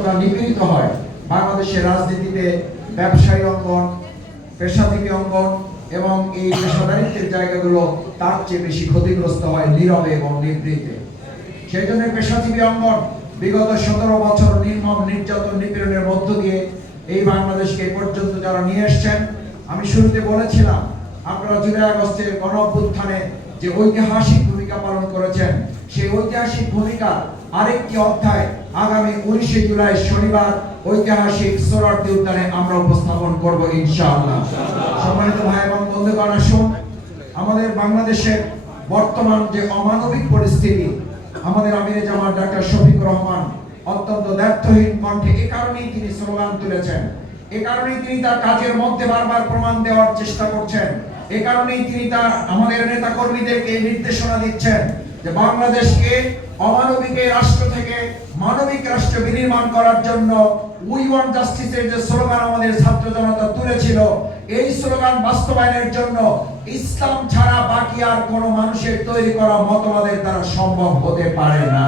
কতটা নিপীড়িত হয়। বাংলাদেশের রাজনীতিতে ব্যবসায়ী অঙ্গন, পেশাজীবী অঙ্গন এবং এই পেশাদারিত্বের জায়গাগুলো তার চেয়ে বেশি ক্ষতিগ্রস্ত হয় নীরবে এবং নিবৃত্তে সেই জন্য পেশাজীবী অঙ্গন বিগত সতেরো বছর নির্মম, নির্যাতন, নিপীড়নের মধ্য দিয়ে এই বাংলাদেশকে পর্যন্ত যারা নিয়ে এসছেন, আমি শুরুতে বলেছিলাম, আপনারা জুলাই আগস্টের গণ অভ্যুত্থানে যে ঐতিহাসিক ভূমিকা পালন করেছেন, সেই ঐতিহাসিক ভূমিকা আরেকটি অধ্যায় আগামী উনিশে জুলাই শনিবার ঐতিহাসিক সোরারদি উদ্যানে আমরা উপস্থাপন করব ইনশাআল্লাহ। সম্মানিত ভাই এবং বন্ধুগণ, আসুন। আমাদের বাংলাদেশের বর্তমান যে অমানবিক পরিস্থিতি, আমাদের আমিরে জামাত ডাক্তার শফিক রহমান অত্যন্ত দ্ব্যর্থহীন কণ্ঠে এ কারণেই তিনি স্লোগান তুলেছেন। এ কারণেই তিনি তার কাজের মধ্যে বারবার প্রমাণ দেওয়ার চেষ্টা করছেন। এ কারণেই তিনি তার আমাদের নেতা কর্মীদেরকে নির্দেশনা দিচ্ছেন যে বাংলাদেশকে অমানবিক এই রাষ্ট্র থেকে মানবিক রাষ্ট্র বিনির্মাণ করার জন্য উই ওয়ান্ট জাস্টিসের যে স্লোগান আমাদের ছাত্র জনতা তুলেছিল, এই স্লোগান বাস্তবায়নের জন্য ইসলাম ছাড়া বাকি আর কোনো মানুষের তৈরি করা মতবাদের দ্বারা সম্ভব হতে পারে না।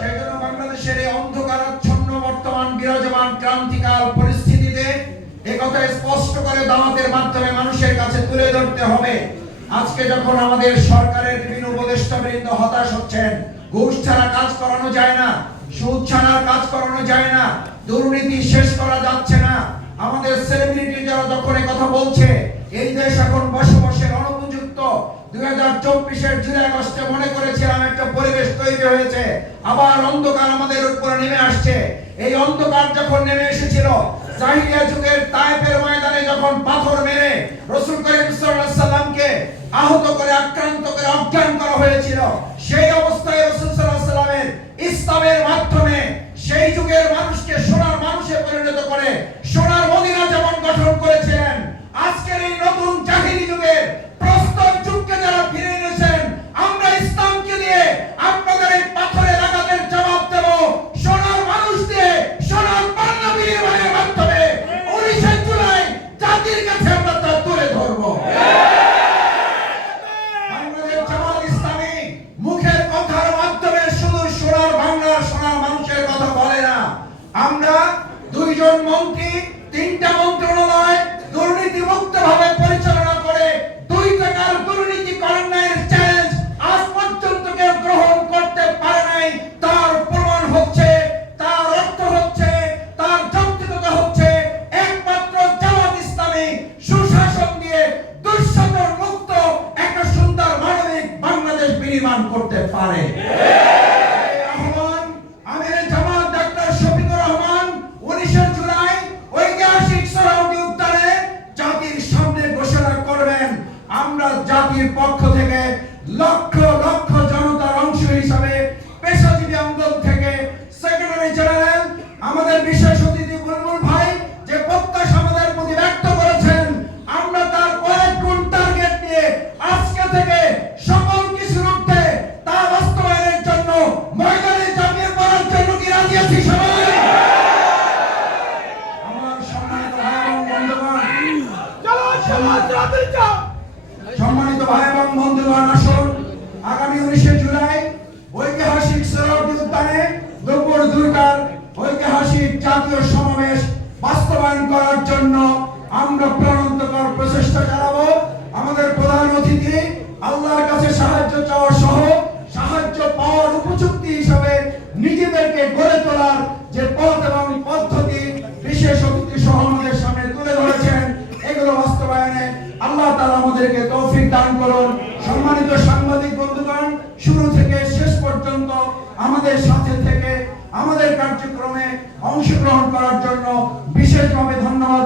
সেই জন্য বাংলাদেশের এই অন্ধকারাচ্ছন্ন বর্তমান বিরাজমান ক্রান্তিকাল পরিস্থিতিতে একথা স্পষ্ট করে দাওয়াতের মাধ্যমে মানুষের কাছে তুলে ধরতে হবে। আজকে যখন আমাদের সরকারের বিভিন্ন উপদেষ্টা বৃন্দ হতাশ হচ্ছেন, ঘুষ ছাড়া কাজ করানো যায় না, সুদ ছাড়া কাজ করানো যায় না, দুর্নীতি শেষ করা যাচ্ছে না, আমাদের সেলিব্রিটি যারা যখন কথা বলছে, এই দেশ এখন বসবাসের অনুপযুক্ত, দুই হাজার চব্বিশের জুলাই আগস্টে মনে করেছিলাম একটা পরিবেশ তৈরি হয়েছে, আবার অন্ধকার আমাদের উপরে নেমে আসছে। এই অন্ধকার যখন নেমে এসেছিল জাহিলিয়া যুগের তায়েফের ময়দানে যখন পাথর মেরে রসুল সাল্লামকে আহত করে আক্রান্ত করে অজ্ঞান করা হয়েছিল। তিনটা মন্ত্রণালয় ভাবে পরিচালনা করে দুই টাকার দুর্নীতি করণের চ্যালেঞ্জ আজ পর্যন্ত কেউ গ্রহণ করতে পারে নাই। তার প্রমাণ হচ্ছে, তার অর্থ হচ্ছে, তার যৌক্তিকতা হচ্ছে, একমাত্র জামাত ইসলামী সুশাসন দিয়ে দুঃশাসন মুক্ত, একটা সুন্দর মানবিক বাংলাদেশ বিনির্মাণ করতে পারে। জাতির পক্ষ থেকে লক্ষ লক্ষ জনতার অংশ হিসাবে পেশাজীবী অঙ্গন থেকে সেক্রেটারি জেনারেল আমাদের বিশেষ অতিথি বুলবুল ভাই যে প্রত্যাশা আমাদের প্রতি ব্যক্ত করেছেন আমরা তার কয়েক গুণ টার্গেট নিয়ে আজকে থেকে সকল কিছুর ঊর্ধ্বে তা বাস্তবায়নের জন্য ময়দানে ঝাঁপিয়ে পড়ার জন্য কি রাজি আছি সবাই? আমার সম্মানিত ভাই এবং বন্ধুগণ সম্মানিত ভাই এবং বন্ধুগণ, আসুন। আগামী উনিশে জুলাই ঐতিহাসিক সরোবরী উদ্যানে দুপুর দুইটার ঐতিহাসিক জাতীয় সমাবেশ বাস্তবায়ন করার জন্য আমরা তাআলা আমাদেরকে তৌফিক দান করুন। সম্মানিত সাংবাদিক বন্ধুগণ, শুরু থেকে শেষ পর্যন্ত আমাদের সাথে থেকে আমাদের কার্যক্রমে অংশগ্রহণ করার জন্য বিশেষভাবে ধন্যবাদ।